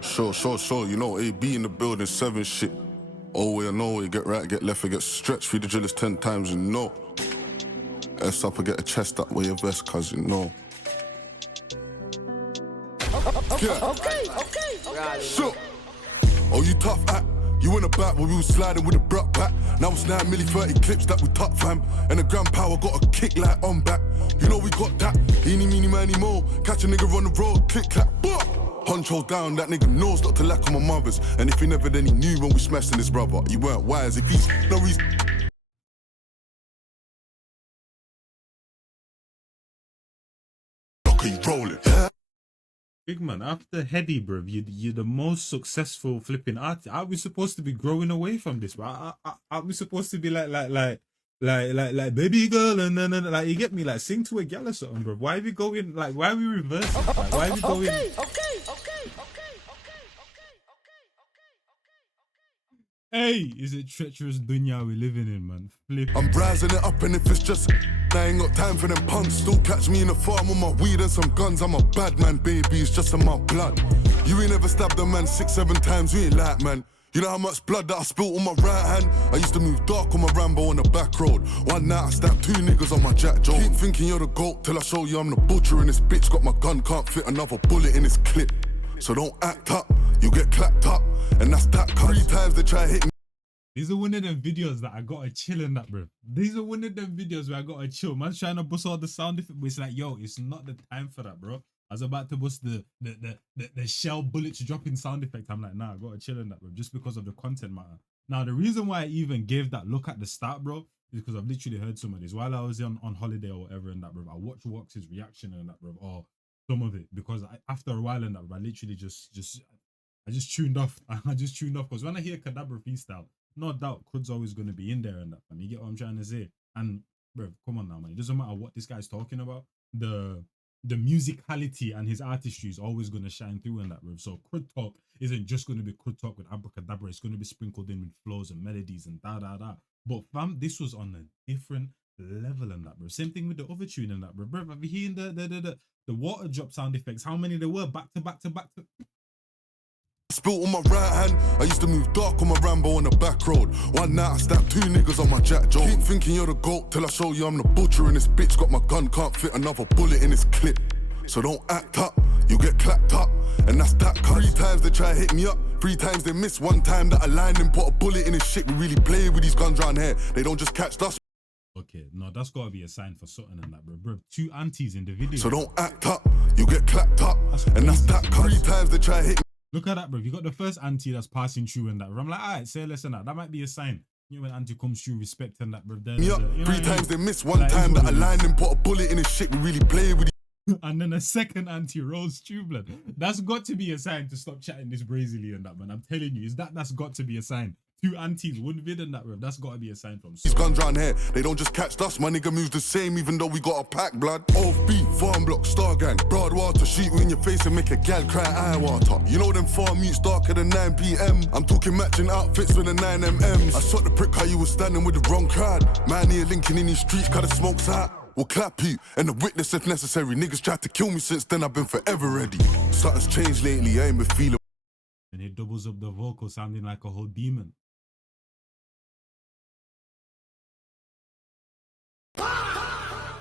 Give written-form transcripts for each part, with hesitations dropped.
Sure. You know, AB in the building, 7 shit. Oh, way, no way, get right, get left, get stretched. Feed the drillers 10 times, you know. S up, I get a chest up, wear your vest, cuz you know. Okay. Sure. Oh, you tough act. You in the back when we was sliding with a bruck pack. Now it's 9 milli 30 clips that we top fam. And the grand power got a kick like on back. You know we got that. Eeny, meeny, miny, mo. Catch a nigga on the road, click, clap, boom. Honcho down, that nigga knows not to lack on my mothers. And if he never then he knew when we smashed in his brother. You weren't wise if he's no reason. Okay, roll it. Big man, after Heady, bro, you're the most successful flipping artist. Are we supposed to be growing away from this, bro? Are we supposed to be like baby girl and then like you get me, like sing to a gal or something, bro? Why are we going like? Why are we reversing? Like, why are we going? Okay. Hey, is it treacherous dunya we living in, man? Flip. I'm rising it up, and if it's just I ain't got time for them punks. Still catch me in the farm with my weed and some guns. I'm a bad man, baby, it's just in my blood. You ain't ever stabbed a man 6-7 times, you ain't like, man. You know how much blood that I spilt on my right hand? I used to move dark on my Rambo on the back road. One night I stabbed 2 niggas on my Jack Jones. Keep thinking you're the GOAT till I show you I'm the butcher, and this bitch got my gun, can't fit another bullet in this clip. So don't act up, you get clapped up, and that's that. 3 times they try hit me. These are one of them videos that I gotta chill in that, bro. These are one of them videos where I gotta chill. Man's trying to bust all the sound effects, but it's like, yo, it's not the time for that, bro. I was about to bust the shell bullets dropping sound effect. I'm like, nah, I gotta chill in that, bro, just because of the content matter. Now, the reason why I even gave that look at the start, bro, is because I've literally heard some of this while I was on holiday or whatever in that, bro. I watched Wox's reaction in that, bro, or some of it, because after a while in that, bro, I literally just tuned off. I just tuned off because when I hear Cadabra Freestyle, no doubt Crud's always going to be in there and that, fam. You get what I'm trying to say? And bro, come on now, man. It doesn't matter what this guy's talking about. The musicality and his artistry is always going to shine through in that, bro. So Crud Talk isn't just going to be Crud Talk with Abra Cadabra. It's going to be sprinkled in with flows and melodies and da. But fam, this was on a different level in that, bro. Same thing with the other tune in that, bro. Bro, have you heard the water drop sound effects? How many there were back to back? Spilt on my right hand, I used to move dark on my Rambo on the back road. One night I stabbed 2 niggas on my Jack Jones. Keep thinking you're the GOAT till I show you I'm the butcher, and this bitch got my gun, can't fit another bullet in this clip. So don't act up, you get clapped up, and that's that. 3 times they try to hit me up, 3 times they miss. 1 time that I lined and put a bullet in his shit. We really play with these guns round here, they don't just catch us. Okay, no, that's gotta be a sign for something in that, bro. 2 aunties in the video. So don't act up, you get clapped up, and that's that. 3 times they try to hit me. Look at that, bro. You got the first auntie that's passing through in that, bro. I'm like, all right, say less than that. That might be a sign. You know, when auntie comes through, respect and that, bro. You know 3 times they miss. 1 time that I lined and put a bullet in his shit. We really play with it. And then a second auntie rolls through, blood. That's got to be a sign to stop chatting this brazily and that, man. I'm telling you, that's got to be a sign. 2 aunties, 1 vid and that, bro. That's got to be a sign from these guns round here, they don't just catch us. My nigga moves the same, even though we got a pack, blood. Off beat, farm block, star gang, Broadwater, shoot you in your face and make a gal cry eye water. You know them farm mutes darker than 9 PM. I'm talking matching outfits with the 9mm. I shot the prick how you was standing with the wrong crowd. Man here linking in these streets, cut the smokes out. We'll clap you and the witness if necessary. Niggas tried to kill me since then, I've been forever ready. Something's changed lately, I ain't been feeling. And it doubles up the vocal, sounding like a whole demon.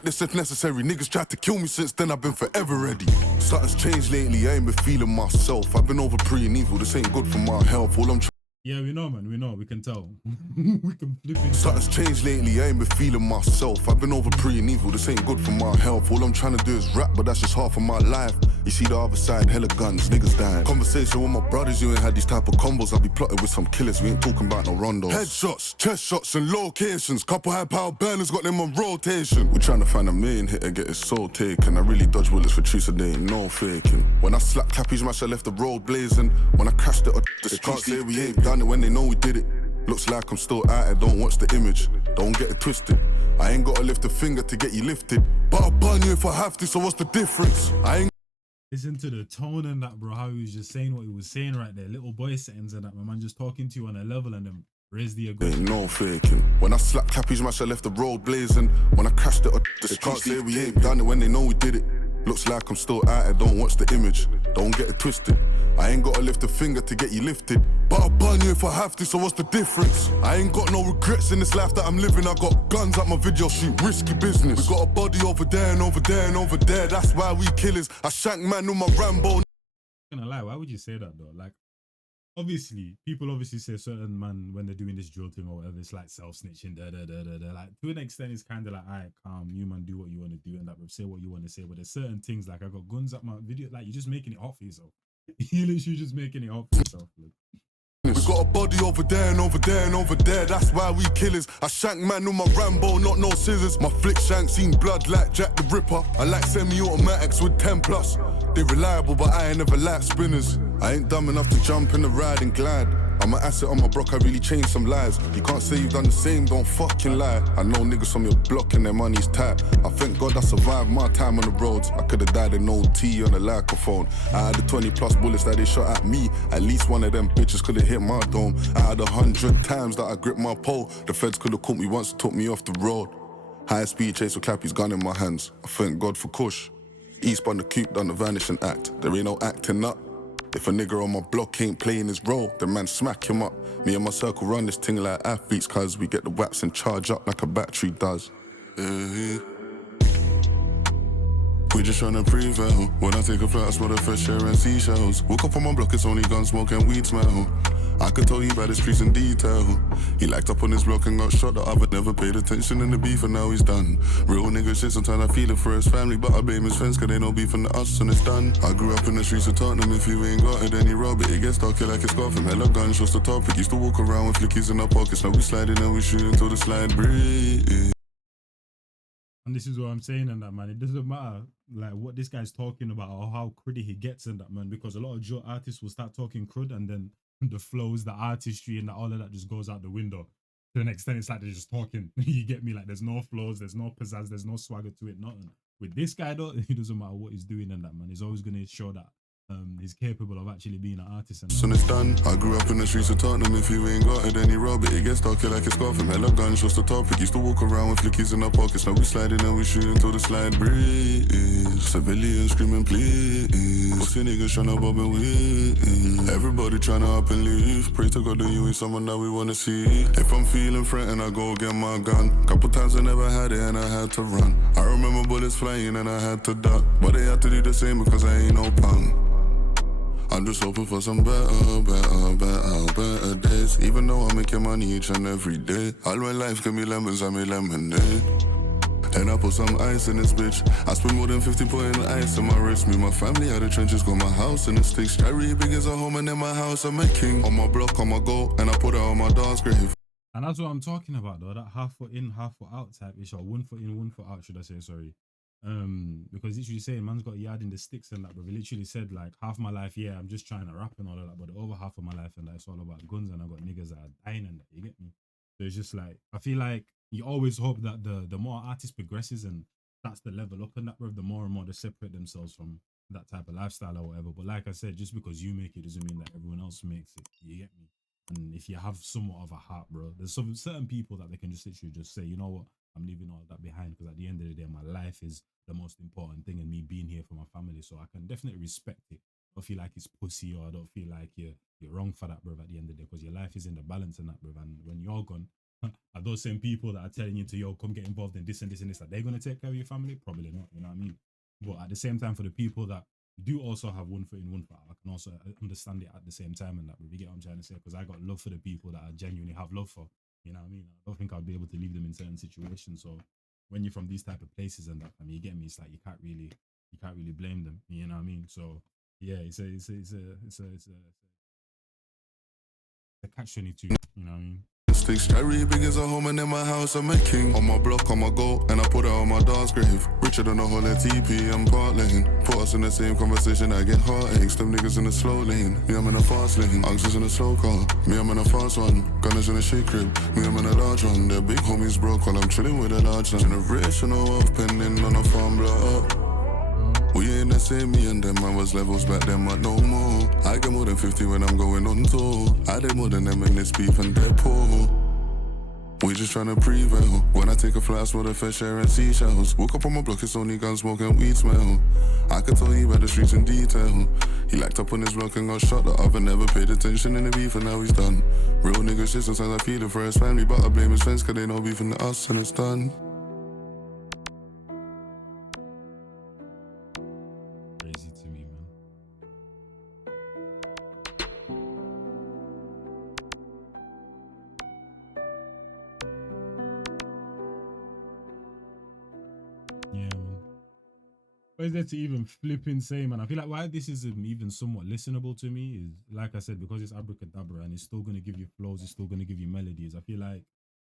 This if necessary, niggas tried to kill me since then, I've been forever ready. Something's changed lately, I ain't been feeling myself. I've been over pretty and evil, this ain't good for my health. All I'm yeah, we know, man, we know, we can tell. We can flip it. Something's changed lately, I ain't been feeling myself. I've been over pretty and evil, this ain't good for my health. All I'm trying to do is rap, but that's just half of my life. You see the other side, hella guns, niggas dying. Conversation with my brothers, you ain't had these type of combos. I'll be plotting with some killers, we ain't talking about no rondos. Headshots, chest shots and locations. Couple high power burners got them on rotation. We're trying to find a main hit and get his soul taken. I really dodge bullets for truth, so they ain't no faking. When I slapped Cappy's match, I left the road blazing. When I crashed it, the can't say we ain't done it when they know we did it. Looks like I'm still at it, don't watch the image. Don't get it twisted. I ain't gotta lift a finger to get you lifted. But I'll burn you if I have to, so what's the difference? I ain't. Listen to the tone and that, bro. How he was just saying what he was saying right there. Little boy settings and that. My man just talking to you on a level and then Raise the Ain't aggression. no faking. When I slap Cappy's match, I left the road blazing. When I crashed it, they can't say we ain't done it when they know we did it. Looks like I'm still at it, don't watch the image. Don't get it twisted. I ain't gotta lift a finger to get you lifted. But I'll burn you if I have to, so what's the difference? I ain't got no regrets in this life that I'm living. I got guns at my video shoot, risky business. We got a body over there and over there and over there. That's why we killers. I shank man with my Rambo. Gonna lie, why would you say that though? Like, obviously, people obviously say certain man when they're doing this drill thing or whatever, it's like self-snitching, Like, to an extent, it's kind of like, alright, calm, you man, do what you want to do and that, say what you want to say. But there's certain things like I got guns at my video, like you're just making it hot for yourself. You're literally just making it hot for yourself. Like. We got a body over there and over there and over there. That's why we killers. I shank man with my Rambo, not no scissors. My flick shank seen blood like Jack the Ripper. I like semi-automatics with 10 plus. They reliable, but I ain't never like spinners. I ain't dumb enough to jump in the ride and glide. I'm an asset on my block, I really changed some lives. You can't say you've done the same, don't fucking lie. I know niggas from your block and their money's tight. I thank God I survived my time on the roads. I could've died in OT on a microphone. I had the 20 plus bullets that they shot at me. At least one of them bitches could've hit my dome. I had 100 times that I gripped my pole. The feds could've caught me once and took me off the road. High speed chase with Cappy's gun in my hands. I thank God for Kush. East on the coupe done the vanishing act. There ain't no acting up. If a nigga on my block ain't playing his role, the man smack him up. Me and my circle run this thing like athletes, cause we get the waps and charge up like a battery does. We just tryna prevail. When I take a flight, I smell the fresh air and seashells. Woke up on my block, it's only gun smoke and weed smell. I could tell you by the streets in detail. He lacked up on his block and got shot. The other never paid attention in the beef and now he's done. Real nigga shit, sometimes I feel it for his family, but I blame his friends cause they know beefing to us and it's done. I grew up in the streets of Tottenham, if you ain't got it then you rob it. It gets dark like it's Gotham, hella guns, just the topic. Used to walk around with flickies in our pockets, now we sliding and we shooting till the slide breathe. And this is what I'm saying and that, man. It doesn't matter like what this guy's talking about or how cruddy he gets in that, man, because a lot of drill artists will start talking crud and then the flows, the artistry and all of that just goes out the window. To an extent, it's like they're just talking. You get me? Like there's no flows, there's no pizzazz, there's no swagger to it, nothing. With this guy though, it doesn't matter what he's doing and that, man. He's always gonna show that he's capable of actually being an artist. And so it's done. I grew up in the streets of Tottenham. If you ain't got it, then you rob it. It gets dark like it's Gotham. Hella guns, just the topic. Used to walk around with flickies in our pockets. Now we sliding and we shooting till the slide breeze. Civilians screaming please. Pussy niggas tryna bob and weave. Everybody tryna up and leave. Pray to God that you ain't someone that we wanna see. If I'm feeling threatened, I go get my gun. Couple times I never had it and I had to run. I remember bullets flying and I had to duck, but they had to do the same because I ain't no punk. I'm just hoping for some better days. Even though I'm making money each and every day. All my life give me lemons, I made lemonade. And I put some ice in this bitch. I spent more than 50 putting ice in my wrist. Me, my family out of trenches, got my house in the sticks. Cherry big as a home and in my house I'm a king. On my block, on my goal, and I put it on my dog's grave. And that's what I'm talking about though, that half foot in, half foot out type ish, or 1 foot in, 1 foot out, should I say, sorry. Because literally saying man's got a yard in the sticks and that, but he literally said like half my life, yeah, I'm just trying to rap and all of that, but the over half of my life and that it's all about guns and I got niggas that are dying and that, you get me? So it's just like, I feel like you always hope that the more artist progresses and that's the level up and that, the more and more they separate themselves from that type of lifestyle or whatever. But like I said, just because you make it doesn't mean that everyone else makes it, you get me? And if you have somewhat of a heart, bro, there's some certain people that they can just literally just say, you know what, I'm leaving all that behind because at the end of the day, my life is the most important thing and me being here for my family. So I can definitely respect it. I don't feel like it's pussy or I don't feel like you're wrong for that, bro, at the end of the day, because your life is in the balance and that, bro. And when you're gone, are those same people that are telling you to, yo, come get involved in this and this and this, are they going to take care of your family? Probably not, you know what I mean? But at the same time, for the people that do also have 1 foot in, 1 foot out, I can also understand it at the same time and that, bro. You get what I'm trying to say? Because I got love for the people that I genuinely have love for. You know what I mean? I don't think I'll be able to leave them in certain situations. So when you're from these type of places and that, I mean, you get me? It's like you can't really blame them. You know what I mean? So yeah, it's a catch-22. You know what I mean? Sticks cherry big as a home and in my house I'm a king. On my block, on my goal, and I put it on my dog's grave. Richer than a whole TP and Park Lane. Put us in the same conversation, I get heartaches. Them niggas in the slow lane, me I'm in a fast lane. Anxious in a slow car, me I'm in a fast one. Gunners in a shake crib, me I'm in a large one. The big homies broke while I'm chilling with a large one. Generational wealth pending on a farm block. We ain't can't say me and them, I was levels back then, but no more. I get more than 50 when I'm going on tour. I did more than them in this beef and Deadpool. We just tryna prevail. When I take a flight, I smell the fresh air and seashells. Woke up on my block, it's only gun smoke and weed smell. I could tell he read the streets in detail. He lacked up on his block and got shot. The other never paid attention in the beef and now he's done. Real nigga shit, sometimes I feel it for his family, but I blame his friends cause they know beefing to us and it's done. Crazy to me, man. Yeah, man. What is there to even flipping say, man? I feel like why this is even somewhat listenable to me is, like I said, because it's abracadabra and it's still gonna give you flows, it's still gonna give you melodies. I feel like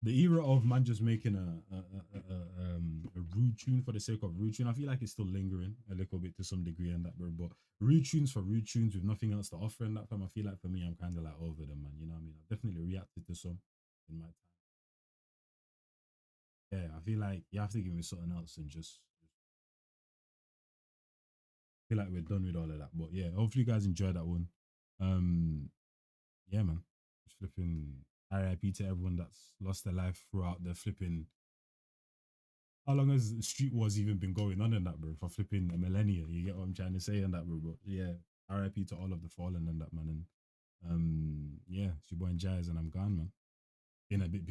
the era of man just making a rude tune for the sake of rude tune, I feel like it's still lingering a little bit to some degree and that, bro. But rude tunes for rude tunes with nothing else to offer in that time, I feel like for me, I'm kind of like over them, man. You know what I mean? I've definitely reacted to some in my time. Yeah, I feel like you have to give me something else and just feel like we're done with all of that. But yeah, hopefully you guys enjoyed that one. Yeah, man. Just flipping RIP to everyone that's lost their life throughout the flipping. How long has Street Wars even been going on in that, bro? For flipping a millennia, you get what I'm trying to say in that, bro. But yeah, RIP to all of the fallen and that, man. And yeah, it's your boy Njies and I'm gone, man. In a bit.